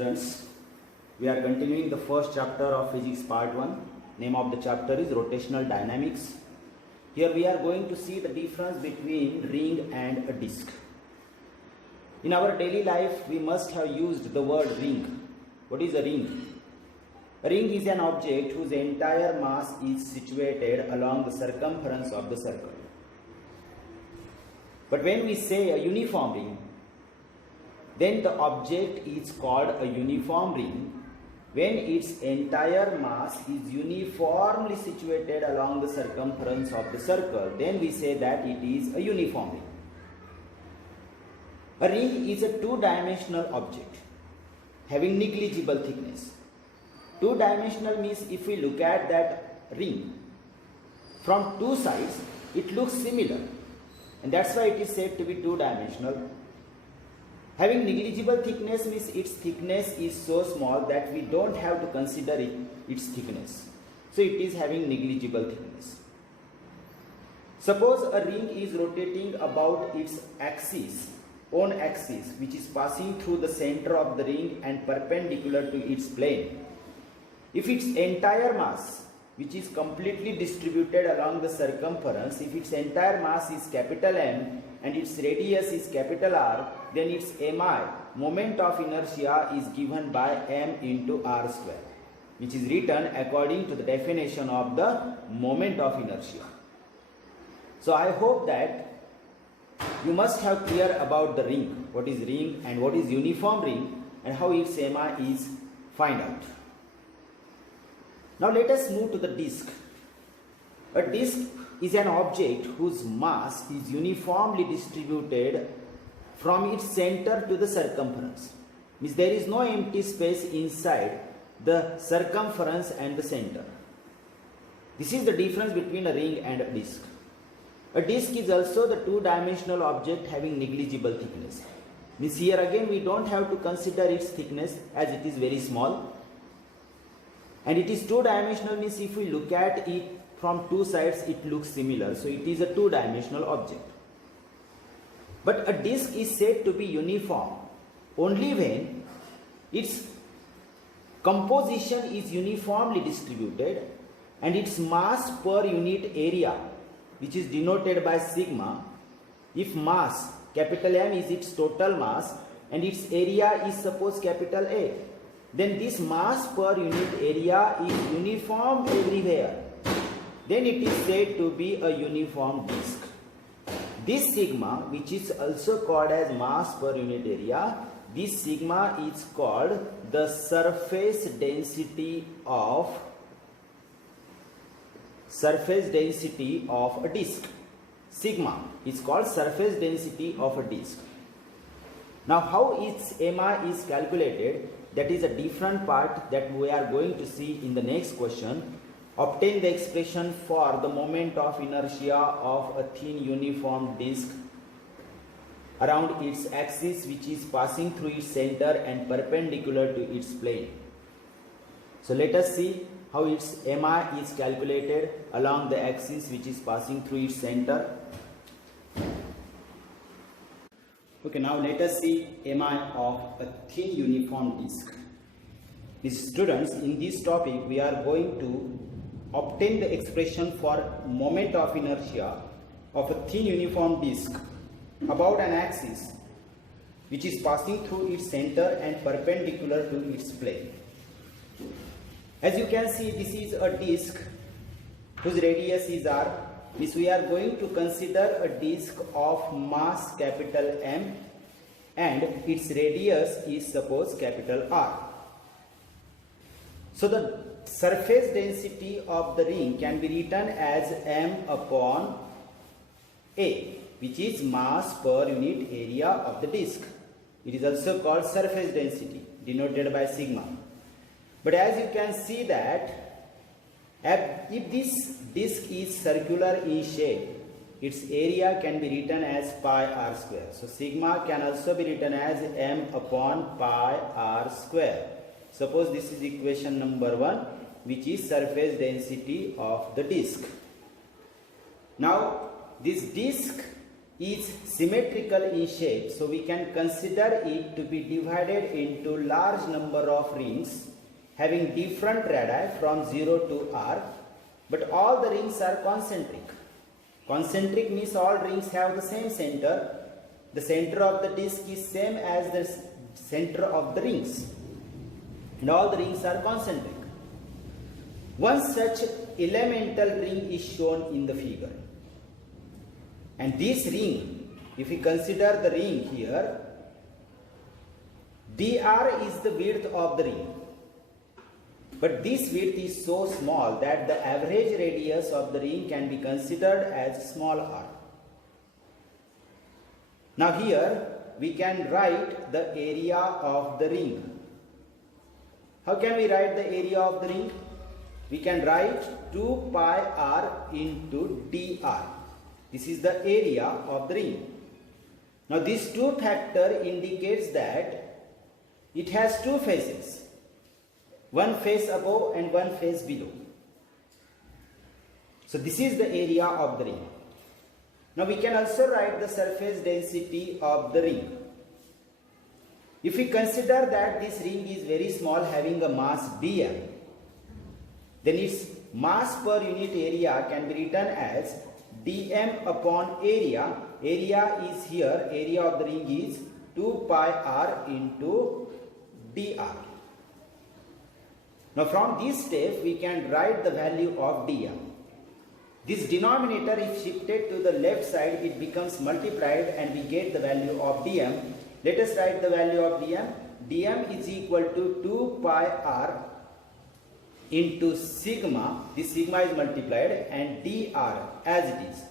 students, we are continuing the first chapter of physics part 1. Name of the chapter is rotational dynamics. Here we are going to see the difference between ring and a disc. In our daily life we must have used the word ring. What is a ring? A ring is an object whose entire mass is situated along the circumference of the circle. But when we say a uniform ring, then the object is called a uniform ring when its entire mass is uniformly situated along the circumference of the circle. Then we say that it is a uniform ring. A ring is a two-dimensional object having negligible thickness. Two-dimensional means if we look at that ring from two sides, it looks similar, and that's why it is said to be two-dimensional. Having negligible thickness means its thickness is so small that we don't have to consider its thickness. So it is having negligible thickness. Suppose a ring is rotating about its own axis, which is passing through the center of the ring and perpendicular to its plane. If its entire mass, which is completely distributed along the circumference, if its entire mass is capital M and its radius is capital R, then its MI, moment of inertia, is given by M into R square, which is written according to the definition of the moment of inertia. So I hope that you must have clear about the ring, what is ring and what is uniform ring and how its MI is find out. Now let us move to the disc. A disc is an object whose mass is uniformly distributed from its center to the circumference. Means there is no empty space inside the circumference and the center. This is the difference between a ring and a disc. A disc is also the two-dimensional object having negligible thickness. Means here again we don't have to consider its thickness as it is very small. And it is two-dimensional means if we look at it from two sides it looks similar. So it is a two-dimensional object. But a disc is said to be uniform only when its composition is uniformly distributed and its mass per unit area, which is denoted by sigma. If mass, capital M, is its total mass and its area is suppose capital A, then this mass per unit area is uniform everywhere. Then it is said to be a uniform disc. This sigma, which is also called as mass per unit area, this sigma is called the surface density of a disc. Sigma is called surface density of a disc. Now how its MI is calculated, that is a different part that we are going to see in the next question. Obtain the expression for the moment of inertia of a thin uniform disc around its axis, which is passing through its center and perpendicular to its plane. So let us see how its MI is calculated along the axis which is passing through its center. Okay, now let us see MI of a thin uniform disc. Students, in this topic we are going to obtain the expression for moment of inertia of a thin uniform disc about an axis which is passing through its center and perpendicular to its plane. As you can see, this is a disc whose radius is R. Means we are going to consider a disc of mass capital M and its radius is suppose capital R. So the surface density of the ring can be written as M upon A, which is mass per unit area of the disc. It is also called surface density, denoted by sigma. But as you can see that if this disc is circular in shape, its area can be written as pi r square. So sigma can also be written as M upon pi r square. Suppose this is equation number 1, which is surface density of the disc. Now this disc is symmetrical in shape, so we can consider it to be divided into large number of rings having different radii from 0 to r, but all the rings are concentric. Concentric means all rings have the same center. The center of the disc is same as the center of the rings, and all the rings are concentric. One such elemental ring is shown in the figure. And this ring, if we consider the ring here, dr is the width of the ring. But this width is so small that the average radius of the ring can be considered as small r. Now here we can write the area of the ring. How can we write the area of the ring? We can write 2 pi r into dr. This is the area of the ring. Now this 2 factor indicates that it has two faces. One face above and one face below. So this is the area of the ring. Now we can also write the surface density of the ring. If we consider that this ring is very small, having a mass dm, then its mass per unit area can be written as dm upon area. Area is here, area of the ring is 2 pi r into dr. Now from this step we can write the value of dm. This denominator, if shifted to the left side, it becomes multiplied and we get the value of dm. Let us write the value of dm. dm is equal to 2 pi r into sigma. This sigma is multiplied and dr as it is.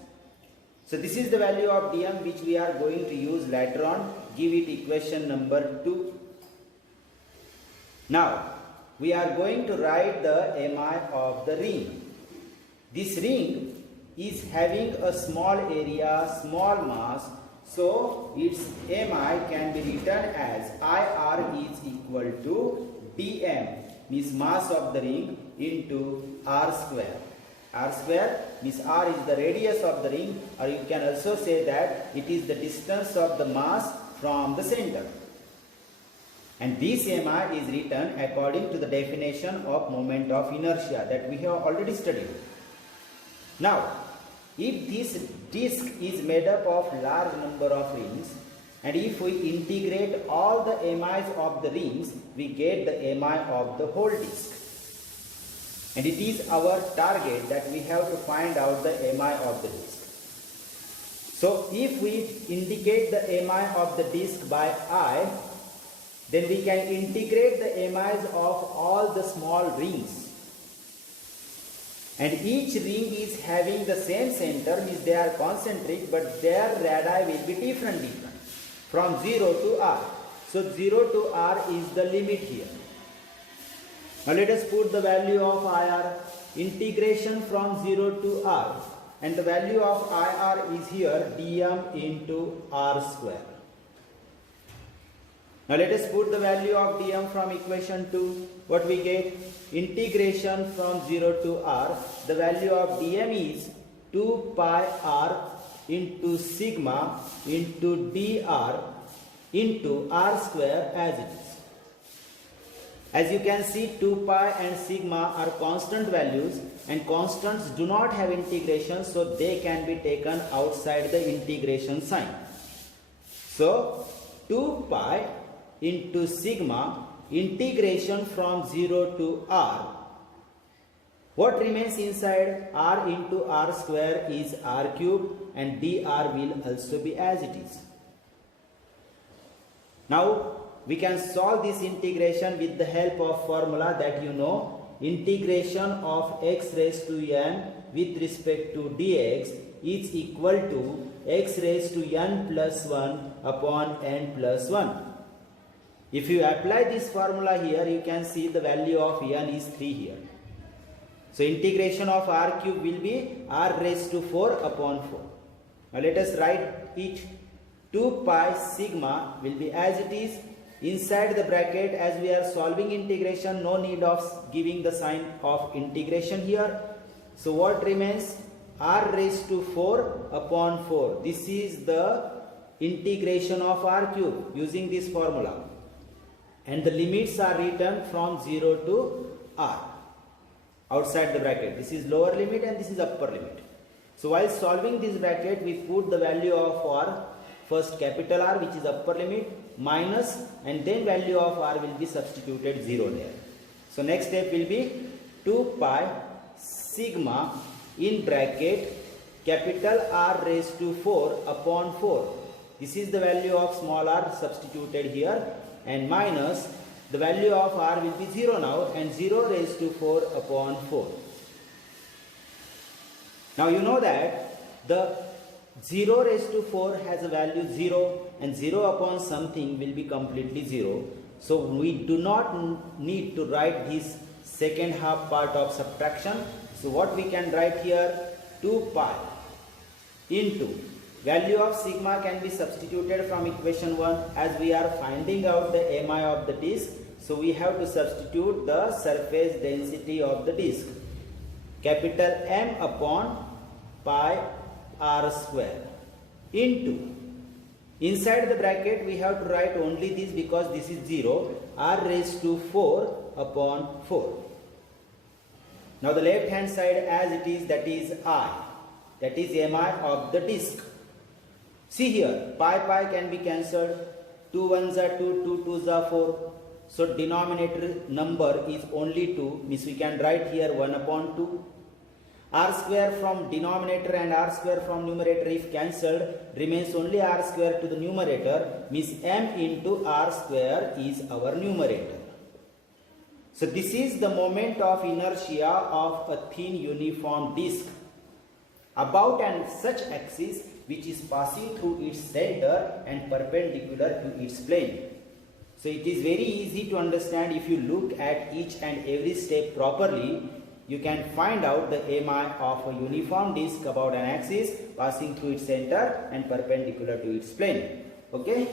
So this is the value of dm which we are going to use later on. Give it equation number 2. Now we are going to write the mi of the ring. This ring is having a small area, small mass, so its mi can be written as ir is equal to dm, means mass of the ring, into r square. R square means r is the radius of the ring, or you can also say that it is the distance of the mass from the center. And this mi is written according to the definition of moment of inertia that we have already studied. Now, if this disc is made up of large number of rings, and if we integrate all the mi's of the rings, we get the mi of the whole disc. And it is our target that we have to find out the mi of the disc. So if we indicate the mi of the disc by I, then we can integrate the mi's of all the small rings. And each ring is having the same center, means they are concentric, but their radii will be different from 0 to r. So 0 to r is the limit here. Now let us put the value of ir. Integration from 0 to r, and the value of ir is here dm into r square. Now let us put the value of dm from equation 2. What we get? Integration from 0 to r. The value of dm is 2 pi r into sigma into dr into r square as it is. As you can see, 2 pi and sigma are constant values, and constants do not have integration, so they can be taken outside the integration sign. So 2 pi into sigma integration from 0 to r. What remains inside? R into r square is r cube, and dr will also be as it is. Now we can solve this integration with the help of formula that you know. Integration of x raised to n with respect to dx is equal to x raised to n plus 1 upon n plus 1. If you apply this formula here, you can see the value of n is 3 here. So integration of r cube will be r raised to 4 upon 4. Now let us write it. 2 pi sigma will be as it is. Inside the bracket, as we are solving integration, no need of giving the sign of integration here. So what remains? r raised to 4 upon 4. This is the integration of r cube using this formula. And the limits are written from 0 to r outside the bracket. This is lower limit and this is upper limit. So while solving this bracket, we put the value of r, first capital R, which is upper limit, minus, and then value of r will be substituted 0 there. So next step will be 2 pi sigma in bracket capital R raised to 4 upon 4. This is the value of small r substituted here, and minus the value of r will be 0 now, and 0 raised to 4 upon 4. Now you know that the 0 raised to 4 has a value 0, and 0 upon something will be completely 0. So we do not need to write this second half part of subtraction. So what we can write here, 2 pi into value of sigma can be substituted from equation 1, as we are finding out the mi of the disk. So we have to substitute the surface density of the disk, capital M upon pi r square, into, inside the bracket we have to write only this because this is 0, r raised to 4 upon 4. Now the left hand side as it is, that is I, that is mi of the disk. See here, pi can be cancelled, 2 1s are 2, 2 2s are 4. So denominator number is only 2, means we can write here 1 upon 2. R square from denominator and r square from numerator if cancelled, remains only r square to the numerator, means m into r square is our numerator. So this is the moment of inertia of a thin uniform disk about and such axis which is passing through its center and perpendicular to its plane. So it is very easy to understand. If you look at each and every step properly, you can find out the mi of a uniform disk about an axis passing through its center and perpendicular to its plane. Okay.